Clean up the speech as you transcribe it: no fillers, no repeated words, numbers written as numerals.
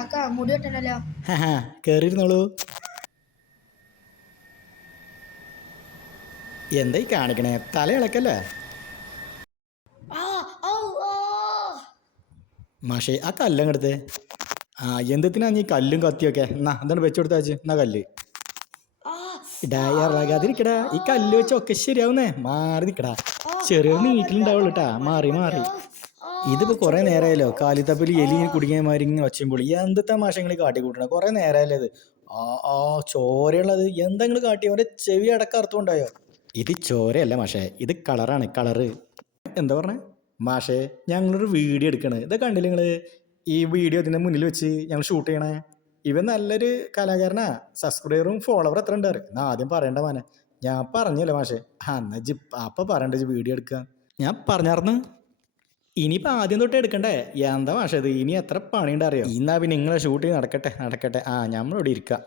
ആക്കാ മുടി വെട്ടണല്ലോ. കേറിയിരുന്നോളൂ. എന്തായി കാണിക്കണേ? തല ഇളക്കല്ലേ മാഷേ? ആ കല്ലങ്ങടുത്ത്. എന്തിനാ നീ കല്ലും കത്തിയൊക്കെ? എന്നാ എന്താണ് വെച്ചു കൊടുത്താച്ച്? എന്നാ കല്ല് ഇടാതിരിക്കടാ. ഈ കല്ല് വെച്ചൊക്കെ ശരിയാവുന്നേ. മാറി നിക്കടാ. ചെറിയൊരു നീറ്റിലുണ്ടാവുള്ളൂ കേട്ടാ. മാറി മാറി. ഇതിപ്പോ കുറെ നേരമായല്ലോ കാലിത്തപ്പിൽ എലി കുടുങ്ങിയ മാതിരി ഇങ്ങനെ ഒച്ചയുമ്പോൾ. എന്തൊക്കെ മാഷങ്ങൾ കാട്ടിക്കൂട്ടണം? കുറെ നേരമായല്ലേ ഇത്. ചോരയുള്ളത് എന്താ നിങ്ങൾ കാട്ടി? അവന്റെ ചെവി അടക്കം അർത്ഥമുണ്ടായോ? ഇത് ചോരയല്ല മാഷേ, ഇത് കളറാണ്, കളറ്. എന്താ പറഞ്ഞേ മാഷേ? ഞങ്ങളൊരു വീഡിയോ എടുക്കണേ. ഇതൊക്കെ കണ്ടില്ല നിങ്ങള്? ഈ വീഡിയോ ഇതിന്റെ മുന്നിൽ വെച്ച് ഞങ്ങൾ ഷൂട്ട് ചെയ്യണേ. ഇവൻ നല്ലൊരു കലാകാരനാ. സബ്സ്ക്രൈബറും ഫോളോവർ എത്ര ഉണ്ടാറ് എന്നാ ആദ്യം പറയണ്ട മാനെ. ഞാൻ പറഞ്ഞല്ലേ മാഷേ? എന്നാ അപ്പൊ പറയണ്ട വീഡിയോ എടുക്കുക. ഞാൻ പറഞ്ഞാർന്ന്. ഇനിയിപ്പോൾ ആദ്യം തൊട്ട് എടുക്കണ്ടേ? എന്താ മാഷേ ഇത്? ഇനി എത്ര പണിയുണ്ട് അറിയോ? എന്നാ പിന്നെ നിങ്ങളെ ഷൂട്ടിങ് നടക്കട്ടെ. നമ്മളിവിടെ ഇരിക്കാം.